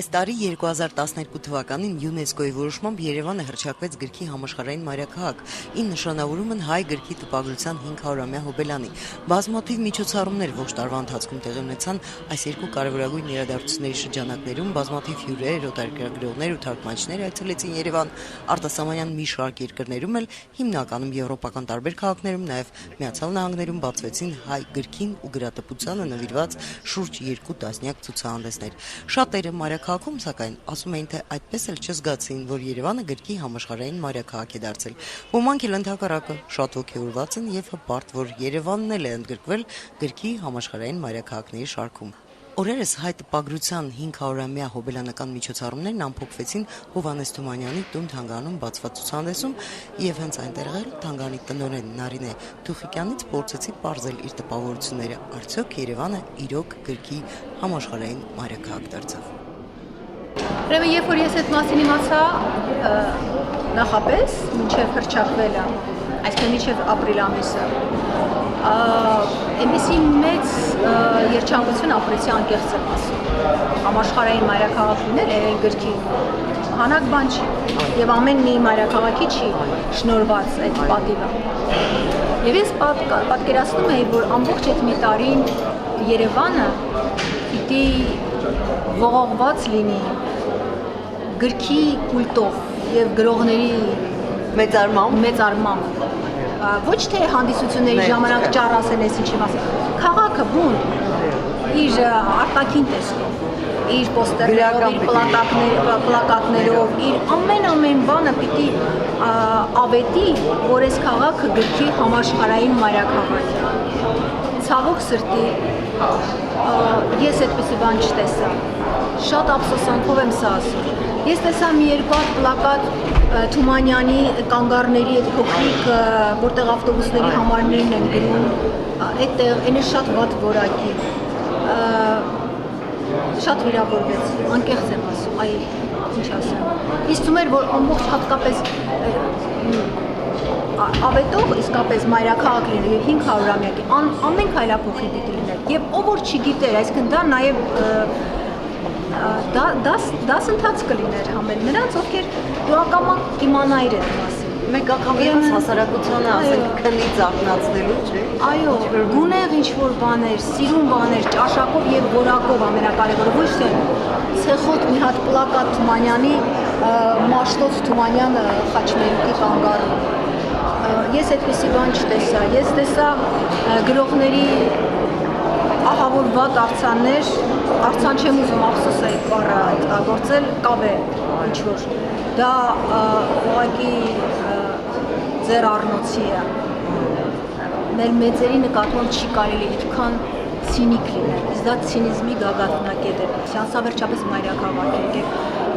Այս տարի 2012 թվականին ՅՈՒՆԵՍԿՕ-ի որոշմամբ Երևանը հռչակվեց գրքի համաշխարհային մայրաքաղաք, ի նշանավորում են հայ գրքի տպագրության 500-ամյա հոբելյանի։ Բազմաթիվ միջոցառումներ ողջ տարվա ընթացքում տեղի ունեցան այս երկու կարևորագույն իրադարձությունների շրջանակներում, բազմաթիվ հյուրեր, օտարերկրագրողներ ու թարգմանիչներ այցելեցին Երևան, արտասահմանյան մի շարք երկրներում էլ, հիմնականում եվրոպական տարբեր քաղաքներում, նաև Միացյալ Նահանգներում բացվեցին հայ գրքին ու գրատպությանը նվիրված շուրջ 2 տասնյակ ցուցահանդեսներ։ Շատերը մայրաքաղաքում, սակայն, ասում էին, թե այդպես էլ չզգացին, որ Երևանը գրքի համաշխարհային մայրաքաղաք է դարձել։ Ոմանք էլ ընդհակառակը շատ ոգևորված են եւ հպարտ, որ Երևանն էլ է ընդգրկվել գրքի համաշխարհային մայրաքաղաքների շարքում։ Օրերս հայ տպագրության 500-ամյա հոբելյանական միջոցառումներն ամփոփվեցին Հովհաննես Թումանյանի տուն-թանգարանում բացված ցուցահանդեսում, եւ հենց այնտեղ էլ թանգարանի տնօրեն Նարինե Թուխիկյանից փորձեցի պարզել իր տպավորությունները, արդյոք Երևանը իրոք գրքի համաշխարհային մայրաքաղաք դարձավ։ Ուրեմն երբ որ ես այդ մասին իմացա, նախապես մինչև հռչակվելը, այսինքն մինչև ապրիլ ամիսը, այնպիսի մեծ երջանկություն ապրեցի անկեղծ եմ ասում։ Համաշխարհային մայրաքաղաք լինել է գրքի հանակ բան չի, եւ ամեն մի մայրաքաղաքի չի շնորհված այդ պատիվը։ Եվ ես պատկերացնում էի, որ ամբողջ այդ մի տարին Երևանը պիտի ողողված լինի գրքի կուլտով եւ գրողների մեծարմամբ, ոչ թե հանդիսությունների ժամանակ ճառ ասել ես ինչի մասին, քաղաքը բուն իր արտաքին տեսքով, իր պոստերներով, իր պլակատներով, իր ամեն բանը պիտի ավետի, որ այս քաղաքը գրքի համաշխարհային մայրաքաղաք է։ Ցավոք սրտի ես այդպիսի բան չտեսա։ Շատ ափսոսանքով եմ սա ասում։ Ես տեսա մի երկու հատ պլակատ Թումանյանի կանգառների այդ փոքրիկ, որտեղ ավտոբուսների համարներն են գրում, այդտեղ այն է շատ վատ որակի։ Շատ վիրավորվեց, անկեղծ եմ ասում, այ ինչ ասեմ։ Իսկ թվում էր, որ ամբողջ հատկապես ավետող իսկապես մայրաքաղաք լինել եւ 500-ամյակի ամեն քայլափոխի պիտի լինել։ Եվ ով որ չգիտեր, այսինքն դա նաեւ դասընթաց կլիներ համել նրանց, ովքեր դուրակամանք իմանայր այդ մասին։ Մեկ անգամ հասարակությանը ասենք քնից արթնացնելու, չէ՞։ Այո, գունեղ ինչ-որ բաներ, սիրուն բաներ, ճաշակով եւ որակով ամենակարևորը, ոչ թե ցեխոտ մի հատ պլակատ Թումանյանի, Մաշտոց Թումանյանը Խաչմերուկի կանգառում։ Ես այդպիսի բան չտեսա, ես տեսա գրողների ահավոր վատ արձաններ, արձան չեմ ուզում ափսոս այդ բառը օգտագործել, կավե ինչ-որ, դա ուղղակի ձեր առնոցի է, մեր մեծերի նկատմամբ չի կարելի այդքան ցինիկ լինել, իսկ դա ցինիզմի գագաթնակետ է, սա վերջապես մայրաքաղաք է, եկեք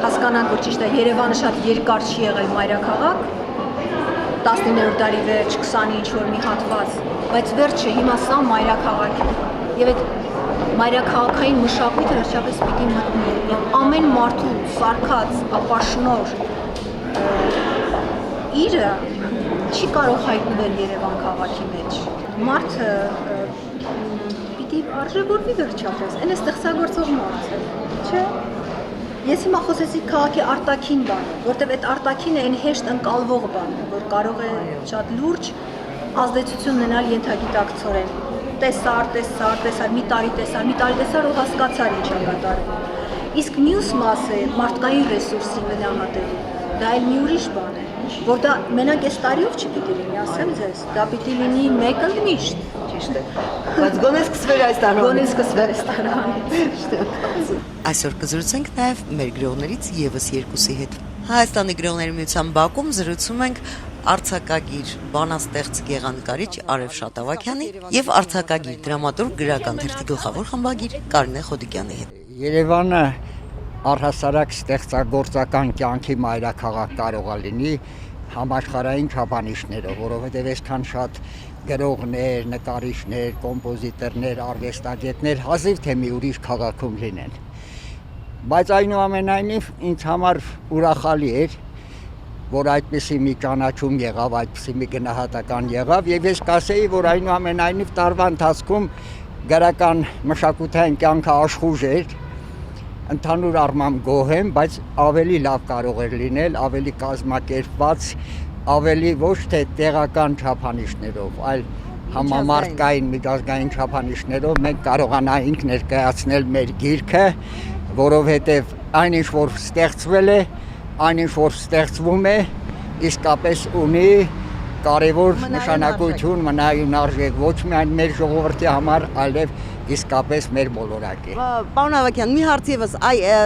հասկանանք, որ ճիշտ է, Երևանը շատ երկար չի եղել մայրաքաղաք, 19-րդ դարի վերջ, 20-ի ինչ-որ մի հատված, բայց վերջը հիմա սա մայրաքաղաք է, եւ այդ մայրաքաղաքային մշակույթը վերջապես պիտի մտնի, եւ ամեն մարդու սարքած ապաշնոր իրը չի կարող հայտնվել Երևան քաղաքի մեջ։ Մարդը պիտի արժևորվի վերջապես, այն է ստեղծագործող մարդը, չէ՞։ Ես հիմա խոսեցի քաղաքի արտաքին բանը, որտեղ այդ արտաքինը այն հեշտ ընկալվող բանն է, որ կարող է շատ լուրջ ազդեցություն ունենալ ենթագիտակցորեն։ Տեսար, մի տարի տեսար ու հասկացար ինչ է կատարվում։ Իսկ մյուս մասը մարդկային ռեսուրսի գնահատելու, դա էլ մի ուրիշ բան է, որ դա մենակ այս տարիով չպիտի լինի, ասեմ ձեզ, դա պիտի լինի մեկ ընդմիշտ, ճիշտ է։ Բայց գոնե սկսվեր այս տարվանից։ Գոնե սկսվեր այս տարվանից։ Այսօր կզրուցենք նաև մեր գրողներից եւս երկուսի հետ։ Հայաստանի գրողների միության բակում զրուցում ենք արձակագիր, բանաստեղծ, գեղանկարիչ Արև Շատավակյանի եւ արձակագիր, դրամատուրգ, գրական թերթի գլխավոր խմբագիր Կարինե Խոդիկյանի հետ։ Երևանը առհասարակ ստեղծագործական կյանքի մայրաքաղաք կարող է լինի համաշխարհային չափանիշներով, որովհետեւ այսքան շատ գրողներ, նկարիչներ, կոմպոզիտորներ, արվեստագետներ հազիվ թե մի ուրիշ քաղաքում լինեն։ Բայց այնուամենայնիվ ինձ համար ուրախալի էր, որ այդպիսի մի ճանաչում եղավ, այդպիսի մի գնահատական եղավ եւ ես կասեի, որ այնուամենայնիվ տարվա ընթացքում գրական մշակութային կյանքը աշխուժ էր ընդհանուր առմամբ գոհ եմ, բայց ավելի լավ կարող էր լինել, ավելի կազմակերպված, ավելի ոչ թե տեղական չափանիշներով, այլ համամարտկային միջազգային չափանիշներով մենք կարողանայինք ներկայացնել մեր գիրքը, որովհետև այն ինչ որ ստեղծվել է, այն ինչ որ ստեղծվում է, իսկապես ունի կարևոր նշանակություն, մնայուն արժեք ոչ միայն մեր ժողովրդի համար, այլև իսկապես մեր բոլորակի։ Պարոն Ավագյան, մի հարց եւս,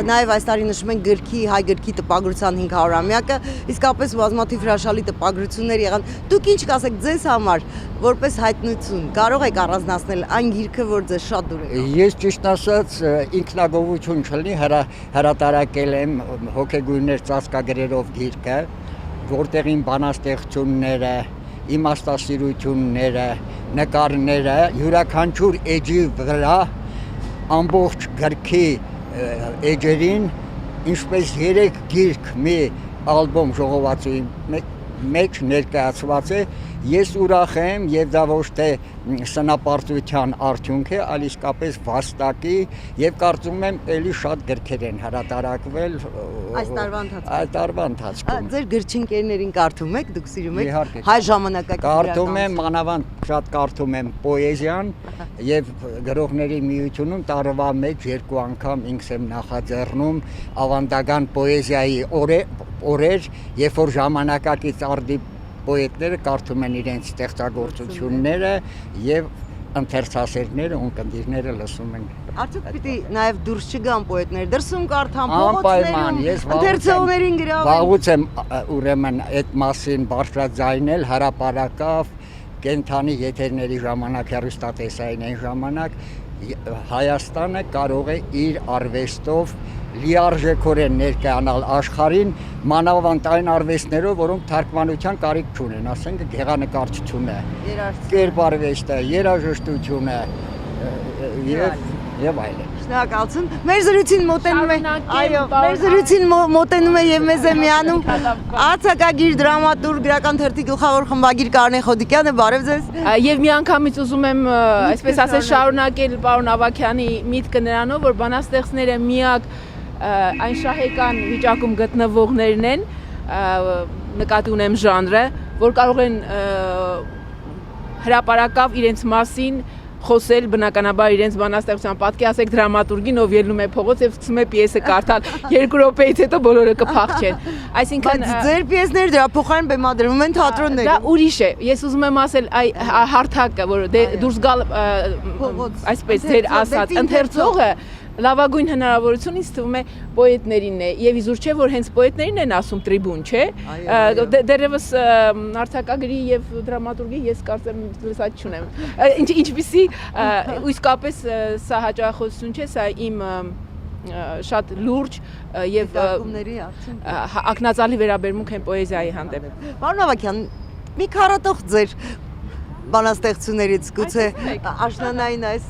նաև այս տարի նշում են գրքի, հայ գրքի տպագրության 500-ամյակը, իսկապես բազմաթիվ հրաշալի տպագրություններ եղան։ Դուք ինչ կասեք ձեզ համար, որպես հայտնություն, կարող եք առանձնացնել այն գիրքը, որ ձեզ շատ դուր է։ Ես ճիշտ ասած ինքնագովություն չլինի, հրատարակել եմ հոգեգույներ ծածկագրերով գիրքը, որտեղին բանաստեղծությունները, իմաստասիրությունները, նկարները յուրաքանչյուր էջի վրա ամբողջ գրքի էջերին ինչպես 3 գիրք մի ալբոմ ժողովածուի մեջ ներկայացված է, ես ուրախ եմ եւ դա ոչ թե սնապարտության արդյունք է, այլ իսկապես վաստակի եւ կարծում եմ ելի շատ գրքեր են հրատարակվել այս տարվա ընթացքում։ Ձեր գրչինկերներին կարդում եք, դուք սիրում եք հայ ժամանակակից կարդում եմ, մանավանդ շատ կարդում եմ պոեզիան եւ գրողների միությունում տարվա մեջ 2 անգամ ինքս եմ նախաձեռնում ավանդական պոեզիայի օրեր, երբ որ ժամանակակից արդի պոետները կարդում են իրենց ստեղծագործությունները եւ ընթերցասերները, ունկնդիրները լսում են։ Արդյոք պիտի նաեւ դուրս չգան պոետներ, դրսում կարդան, փողոցներում, ընթերցողներին գրավեն։ Վաղուց եմ ուրեմն այդ մասին բարձրաձայնել հրապարակավ, կենթանի եթերների ժամանակ, հեռուստատեսային այն ժամանակ Հայաստանը կարող է իր արվեստով լիարժեքորեն ներկայանալ աշխարհին, մանավանդ այն արվեստներով, որոնք թարգմանության կարիք չունեն, ասենք գեղանկարչությունը, կերպարվեստը, երաժշտությունը եւ այլն։ Շնորհակալություն։ Մեր զրույցին մոտենում է, այո, մեր զրույցին մոտենում է եւ մեզ է միանում արձակագիր, դրամատուրգ, գրական թերթի գլխավոր խմբագիր Կարինե Խոդիկյանը, բարև ձեզ։ Եվ միանգամից ուզում եմ, այսպես ասած, շարունակել պարոն Ավագյանի միտքը նրանով, որ բանաստեղծները միակ այն շահեկան վիճակում գտնվողներն են, նկատի ունեմ ժանրը, որ կարող են հրապարակավ իրենց մասին խոսել բնականաբար իրենց բանաստեղծության պատկի, ասեք դրամատուրգին, ով ելնում է փողոց եւ սկսում է պիեսը կարդալ, 2 րոպեից հետո բոլորը կփախչեն։ Այսինքն ձեր պիեսները դրա փոխարեն բեմադրվում են թատրոններում։ Դա ուրիշ է։ Ես ուզում եմ ասել, այ հարթակը, որ դուրս գալ այսպես ձեր ասած ընթերցողը լավագույն հնարավորություն ինձ թվում է պոետներին է եւ իզուր չէ որ հենց պոետներին են ասում տրիբուն, չէ։ Դերևս արձակագրի եւ դրամատուրգի ես կարծեմ լսած չունեմ։ Ինչպիսի իսկապես սա հաճախություն չէ, սա իմ շատ լուրջ եւ ակնածալի վերաբերմունք են պոեզիայի հանդեպ։ Պարոն Ավագյան, մի քառատող ձեր բանաստեղծություններից գուցե աշնանային այս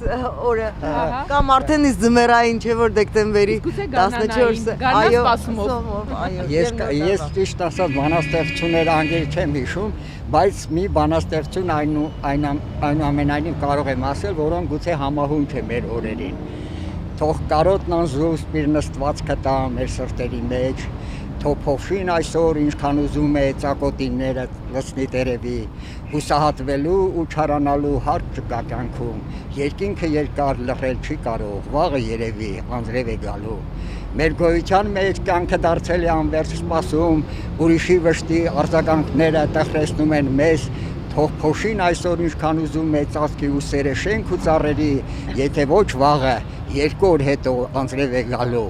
օրը կամ արդեն իսկ ձմեռային չէ որ դեկտեմբերի 14-ը այո ես ճիշտ ասած բանաստեղծությունները անգել չեմ հիշում, բայց մի բանաստեղծություն այնուամենայնիվ կարող եմ ասել, որոնք գուցե համահունչ է մեր օրերին։ Թող կարոտն անզուսպ իր նստվածքը տա մեր սրտերի մեջ, թող փոխվին այսօր ինչքան ուզում է ծակոտինները լցնի տերևի, հուսահատվելու ու չարանալու հարկ չկա կյանքում, երկինքը երկար լռել չի կարող, վաղը երևի անձրև է գալու։ Մեր գոյության մեջ կյանքը դարձել է անվերջ սպասում, ուրիշի վշտի արձագանքները տխրեցնում են մեզ, թող փոխին այսօր ինչքան ուզում է ծածկի ու սերը շենք ու ծառերի, եթե ոչ վաղը 2 օր հետո անձրև է գալու։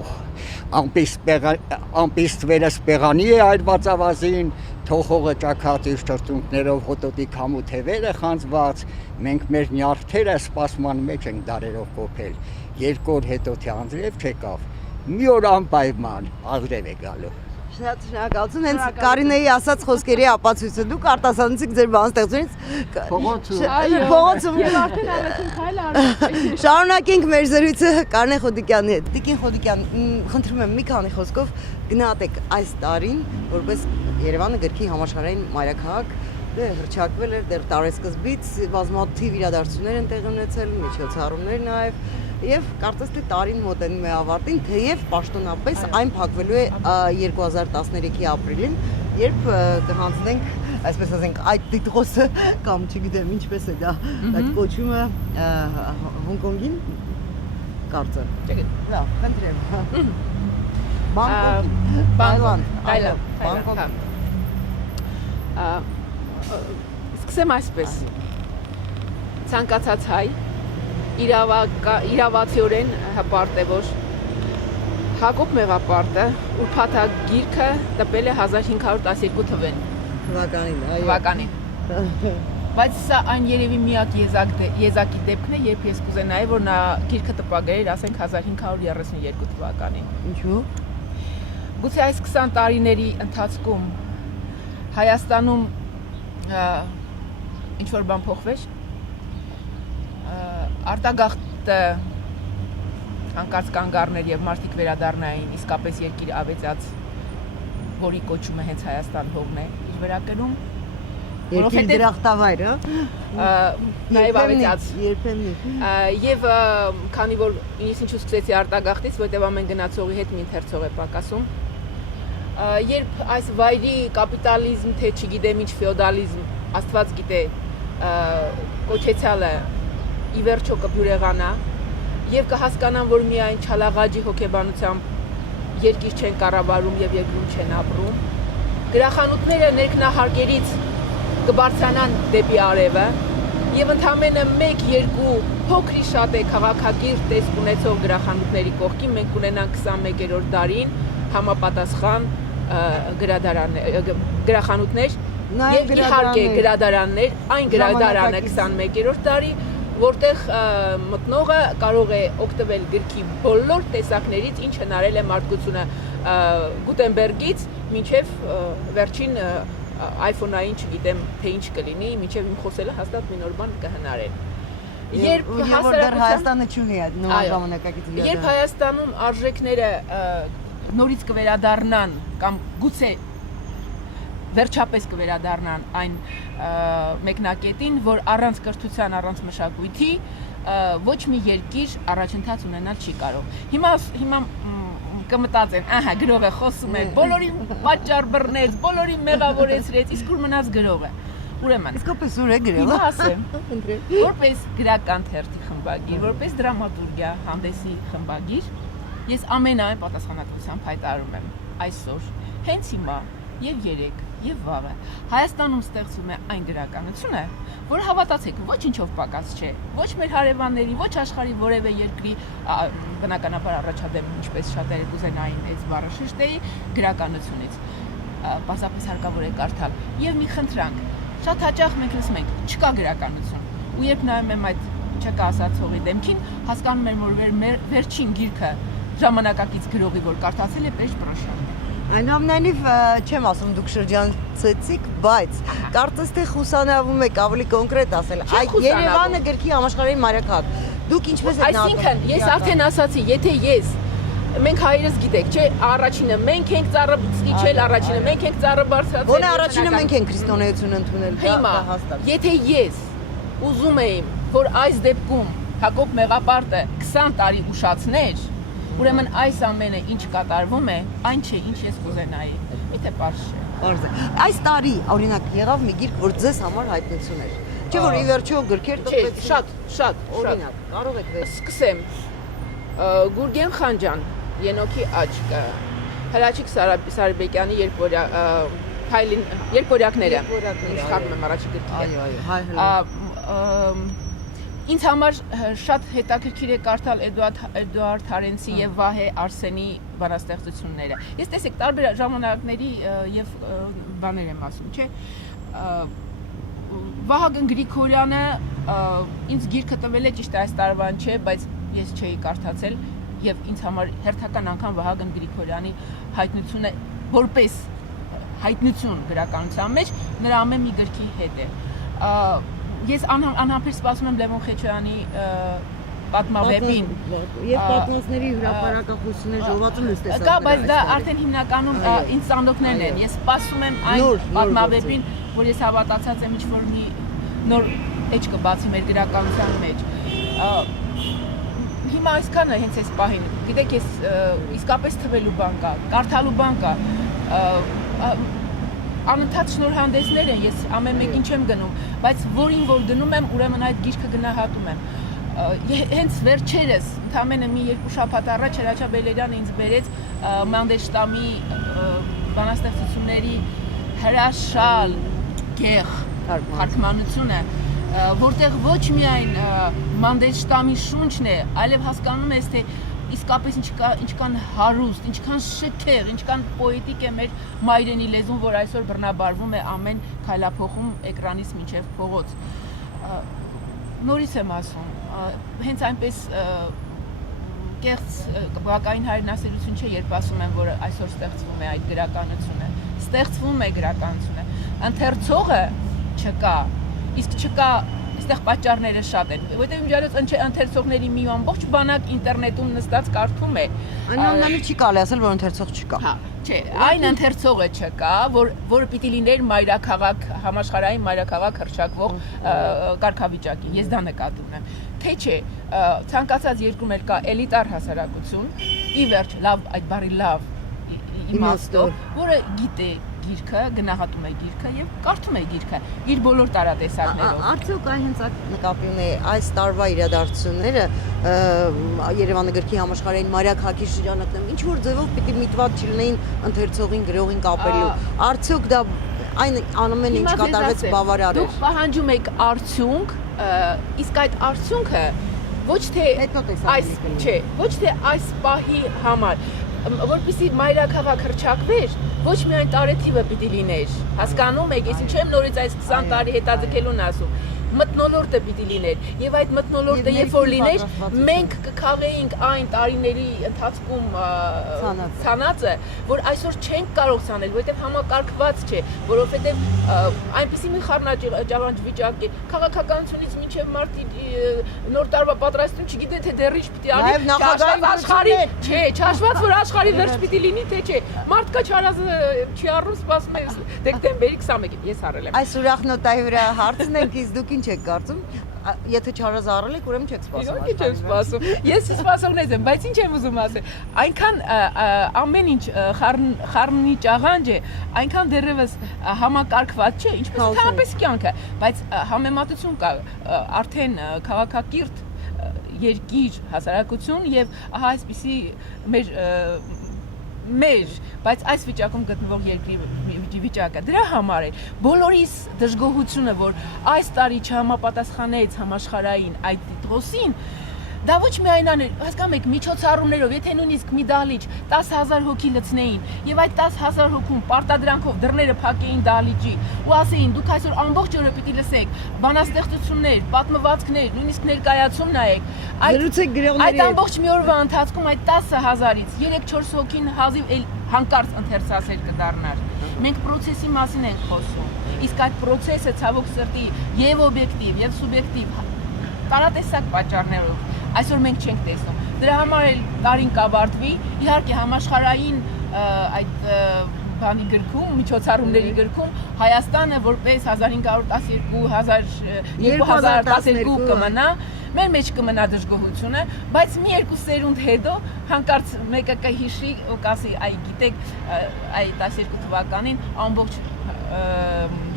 Ամպիստ վերսպեղանի է այրված ավազին, թողողը ճաքած իր շրթունքներով հոտոտի քամու թևերը խանձված, մենք մեր նյարդերը սպասման մեջ ենք դարերով կոփել, 2 օր հետո թե անձրև չեկավ, մի օր անպայման անձրև է գալու։ Շնորհակալություն, հենց Կարինեի ասած խոսքերի ապացույցը դուք արտասանեցիք ձեր բանաստեղծությունից փողոցում։ Եվ արդեն առաջին քայլը արվեց։ Շարունակենք մեր զրույցը Կարինե Խոդիկյանի հետ։ Տիկին Խոդիկյան, խնդրում եմ մի քանի խոսքով գնահատեք այս տարին, որպես Երևանը գրքի համաշխարհային մայրաքաղաք, հռչակվել էր դեռ տարեսկզբից, բազմաթիվ իրադարձություններ են տեղի ունեցել, միջոցառումներ նաև, եւ կարծես թե տարին մոտենում է ավարտին, թեև պաշտոնապես այն փակվելու է 2013-ի ապրիլին, երբ կհանձնենք, այսպես ասենք, այդ տիտղոսը կամ չգիտեմ ինչպես է դա, այդ կոչումը Հոնկոնգին կարծեմ։ Լավ, խնդրեմ։ Բանգկոկ, Թայլանդ, Սկսեմ այսպես։ Ցանկացած հայ իրավացիորեն հպարտ է, որ Հակոբ Մեղապարտը ուրբաթ գիրքը տպել է 1512 թվականին։ Բայց սա այն երևի միակ եզակի դեպքն է, երբ ես կուզենայի, որ նա գիրքը տպագրեր, ասենք 1532 թվականին։ Ինչու՞։ Գուցե այս 20 տարիների ընթացքում Հայաստանում ինչ-որ բան փոխվեր, արտագաղթը հանկարծ կանգ առներ եւ մարդիկ վերադառնային իսկապես երկիր ավետած, որի կոչումը հենց Հայաստան հողն է իր վրա կրում, երկիր դրախտավայր, նաեւ ավետած երբեմն եւ քանի որ ինձ ինչու սկսեցի արտագաղթից, որտեղ ամեն գնացողի հետ մի ընթերցող է պակասում, երբ այս վայրի կապիտալիզմ, թե չգիտեմ ինչ ֆեոդալիզմ, Աստված գիտե, կոչեցյալը ի վերջո կբյուրեղանա եւ կհասկանան, որ միայն չալաղաջի հոգեբանությամբ երկիր չեն կառավարում եւ երկրում չեն ապրում։ Գրախանութները ներքնահարկերից կբարձրանան դեպի արևը եւ ընդամենը 1-2 փոքրի շատ է քաղաքագիր տեսք ունեցող գրախանութների կողքին մենք կունենանք 21-րդ դարին համապատասխան գրախանութներ եւ իհարկե գրադարաններ, այն գրադարանը 21-րդ դարի, որտեղ մտնողը կարող է օգտվել գրքի բոլոր տեսակներից, ինչ հնարել է մարդկությունը Գուտենբերգից մինչև վերջին iPhone-ային, չգիտեմ, թե ինչ կլինի, մինչև իմ խոսելը հաստատ մի նոր բան կհնարեն։ Երբ դեռ Հայաստանը չունի այդ նման ժամանակակից իրավիճակ։ Երբ Հայաստանում արժեքները նորից կվերադառնան կամ գուցե վերջապես կվերադառնան այն մեկնակետին, որ առանց կրթության, առանց մշակույթի ոչ մի երկիր առաջընթաց ունենալ չի կարող։ Հիմա կմտածեն, ահա գրողը խոսում է, բոլորին պատճառ բռնեց, բոլորին մեղավորեցրեց, իսկ ուր մնաց գրողը։ Ուրեմն, իսկապես ուր է գրողը։ Հիմա ասեմ, որպես գրական թերթի խմբագիր, որպես դրամատուրգիա հանդեսի խմբագիր, ես ամենայն պատասխանատվությամբ հայտարարում եմ այսօր, հենց հիմա եւ երեք եւ վաղը Հայաստանում ստեղծվում է այն գրականությունը, որ հավատացեք, ոչինչով պակաս չէ, ոչ մեր հարևանների, ոչ աշխարհի որևէ երկրի, բնականաբար առաջադեմ, ինչպես շատերը կուզենային այս բառը շեշտեի, գրականությունից։ Պարզապես հարկավոր է կարդալ։ Եվ մի խնդրանք, շատ հաճախ մենք լսում ենք, չկա գրականություն։ Ու երբ նայում եմ այդ չկա ասած հողի դեմքին, հասկանում եմ, որ վերջին գիրքը ժամանակակից գրողի, որ կարդացել է Պերեջ Պրոշյանը։ Այնուամենայնիվ չեմ ասում դուք շրջանցեցիք, բայց կարծես թե խուսանավում եք ավելի կոնկրետ ասել։ Այդ Երևանը գրքի համաշխարհային մայրաքաղաք։ Դուք ինչպես եք Այսինքն, ես արդեն ասացի, եթե ես մենք հայերս գիտեք, չէ, առաջինը մենք ենք ծառը իջել, առաջինը մենք ենք ծառը բարձրացել։ Ոնե առաջինը մենք ենք քրիստոնեություն ընդունել, դա հաստատ։ Եթե ես ուզում եմ, որ այս դեպքում Հակոբ Մեղապարտը 20 տարի ուշացներ, ուրեմն այս ամենը ինչ կատարվում է, այն չէ, ինչ ես կուզենայի։ Միթե պարզ չէ։ Պարզ է։ Այս տարի, օրինակ, եղավ մի գիրք, որ ձեզ համար հայտնություն էր։ Չէ՞ որ ի վերջո գրքեր տպվեցին։ Շատ։ Օրինակ, կարող եք վերջ։ Սկսեմ։ Գուրգեն Խանջան, Ենոքի աչքը, Հրաչիկ Սարիբեկյանի երկորյակները։ Իշխանում եմ առաջի գրքերը։ Այո, Ինձ համար շատ հետաքրքիր է կարդալ Էդուարդ Հարենցի եւ Վահե Արսենի բանաստեղծությունները։ Ես տեսեք տարբեր ժամանակների եւ բաներ եմ ասում, չէ՞։ Վահագն Գրիգորյանը ինձ գիրքը տվել է ճիշտ այս տարվան չէ, բայց ես չէի կարդացել եւ ինձ համար հերթական անգամ Վահագն Գրիգորյանի հայտնությունը որպես հայտնություն գրականության մեջ նրա ամեն մի գրքի հետ է։ Ես անհամբեր սպասում եմ Լևոն Խեչոյանի պատմավեպին եւ պատմվածների հրապարակախոսություններ ժողովածուն ես տեսել։ Կա, բայց դա արդեն հիմնականում ինձ ծանոթներն են։ Ես սպասում եմ այն պատմավեպին, որ ես հավատացած եմ ինչ-որ մի նոր էջ կբացի մեր գրականության մեջ։ հիմա այսքանը հենց այս պահին, գիտեք, ես իսկապես թվելու բան կա, կարդալու բան կա, անընդհատ շնորհանդեսներ են, ես ամեն մեկին չեմ գնում, բայց որին որ գնում եմ, ուրեմն այդ գիրքը գնահատում եմ։ Հենց վերջերս, ընդամենը մի 2 շաբաթ առաջ Հրաչյա Բելերյանը ինձ բերեց Մանդելշտամի բանաստեղծությունների հրաշալ գեղ թարգմանությունը, որտեղ ոչ միայն Մանդելշտամի շունչն է, այլև հասկանում ես, թե իսկապես ինչքան հարուստ, ինչքան շքեղ, ինչքան պոետիկ է մեր մայրենի լեզուն, որ այսօր բռնաբարվում է ամեն քայլափոխում էկրանից մինչև փողոց։ Նորից եմ ասում, հենց այնպես կեղծ բակային հայրենասիրություն չէ, երբ ասում եմ, որ այսօր ստեղծվում է այդ գրականությունը, ստեղծվում է գրականությունը, ընթերցողը չկա, իսկ չկա, այստեղ պատճառները շատ են, որտեղ իմջալոց ընթերցողների մի ամբողջ բանակ ինտերնետում նստած կարդում է։ Այնուամենայնիվ չի կարելի ասել, որ ընթերցող չկա։ Հա, չէ, այն ընթերցողը չկա, որը պիտի լիներ մայրաքաղաք, համաշխարհային մայրաքաղաք հռչակվող կարգավիճակի։ Ես դա նկատում եմ։ Թե չէ, ցանկացած երկրում էլ կա էլիտար հասարակություն, ի վերջ լավ, այդ բառի լավ իմաստով, որը գիտե գիրքը, գնահատում է գիրքը եւ կարդում է գիրքը իր բոլոր տարատեսակներով։ Արդյոք այն հենց նկատի ունի այս տարվա իրադարձությունները Երևանը գրքի համաշխարհային մայրաքաղաքի շրջանակներում ինչ որ ձևով պիտի միտված չլինեին ընթերցողին, գրողին կապելու։ Արդյոք դա այն ամեն ինչ կատարվեց բավարար էր։ Դուք պահանջում եք արդյունք, իսկ այդ արդյունքը ոչ թե այս, չէ, ոչ թե այս պահի համար, որպեսզի մայրաքաղաք հռչակվեր, ոչ միայն տարեթիվը պիտի լիներ, հասկանում եք, ես ինչ եմ նորից այս 20 տարի հետաձգելուն ասում, մթնոլորտը պիտի լիներ, եւ այդ մթնոլորտը երբ որ լիներ, մենք կքաղեինք այն տարիների ընթացքում ցանածը, որ այսօր չենք կարող ցանել, որովհետեւ համակարգված չէ, որովհետեւ այնպեսի մի խառնաճաղանջ վիճակ է, քաղաքականությունից մինչեւ մարտի նոր տարվա պատրաստություն չգիտեն թե դեռ ինչ պիտի անի, աշխարհի, չէ, չհաշված որ աշխարհի վերջ պիտի լինի, թե չէ, մարդկա չարազը չի առնում, սպասում է դեկտեմբերի 21-ին, ես առել եմ։ Այս ուրախ նոտայի վրա հարցն ենք, իսկ դուք ինչ եք կարծում, եթե չարազարել եք, ուրեմն չեք սպասում։ Իհարկե չեմ սպասում։ Ես սպասողներից եմ, բայց ինչ եմ ուզում ասել, այնքան ամեն ինչ խառնի ճաղանջ է, այնքան դեռևս համակարգված չէ, ինչպես ընդհանրապես կյանքը, բայց համեմատություն կա, արդեն քաղաքակիրթ երկիր, հասարակություն եւ ահա այսպիսի մեր, բայց այս վիճակում գտնվող երկրի վիճակը դրա համար է բոլորիս դժգոհությունը, որ այս տարի չհամապատասխանեց համաշխարհային այդ տիտղոսին, դա ոչ միայն հասկանում եք միջոցառումներով, եթե նույնիսկ մի դահլիճ 10,000 հոգի լցնեին եւ այդ 10,000 հոգում պարտադրանքով դռները փակեին դահլիճի ու ասեին դուք այսօր ամբողջ օրը պիտի լսեք բանաստեղծություններ, պատմվածքներ, նույնիսկ ներկայացում նայեք, այդ ամբողջ մի օրվա ընթացքում այդ 10,000-ից 3-4 հոգին հազիվ հանկարծ ընթերցասեր կդառնար։ Մենք process-ի մասին ենք խոսում, իսկ այդ process-ը ցավոք սրտի եւ օբյեկտիվ եւ սուբյեկտիվ տարատեսակ պատճառներով այսօր մենք չենք տեսնում։ Դրա համար էլ տարին կավարտվի, իհարկե համաշխարհային այդ բանի գրքում, միջոցառումների գրքում Հայաստանը որպես 1512 կմնա, մեր մեջ կմնա դժգոհությունը, բայց մի երկու սերունդ հետո հանկարծ մեկը կհիշի ու կասի, այ գիտեք, այ 12 թվականին ամբողջ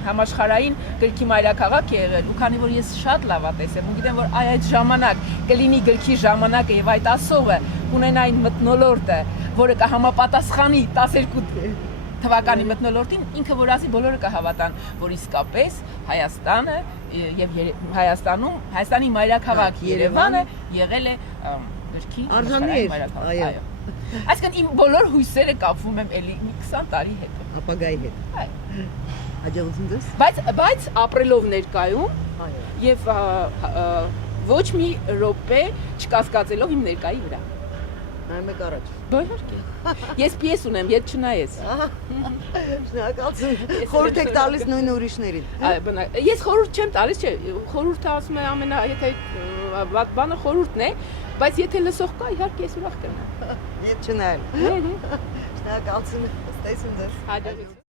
համաշխարհային գրքի մայրաքաղաք է եղել ու քանի որ ես շատ լավատես եմ ու գիտեմ որ այդ ժամանակ կլինի գրքի ժամանակը եւ այդ ասողը ունենա այն մթնոլորտը, որը կհամապատասխանի 12 թվականի մթնոլորտին, ինքը որ ասի բոլորը կհավատան, որ իսկապես Հայաստանը եւ Հայաստանի մայրաքաղաք Երևանը եղել է գրքի մայրաքաղաք, այո։ Այսինքն իմ բոլոր հույսերը կապվում եմ էլի 20 տարի հետ։ Ապագայի հետ։ Հաջողություն ձեզ։ Բայց ապրելով ներկայում եւ ոչ մի րոպե չկասկածելով իմ ներկայի վրա։ Նայում եք առաջ։ Իհարկե։ Ես պիես ունեմ, ետ չնայես։ Շնորհակալություն։ Խորհուրդ եք տալիս նույն ուրիշներին։ Ես խորհուրդ չեմ տալիս, չէ, խորհուրդը ասում է եթե բանը խորհուրդն է, բայց եթե լսող կա, իհարկե ես ուրախ կլինեմ։ Ետ չնայել։ Շնորհակալություն, տեսնեմ ձեզ։ Հաջողություն։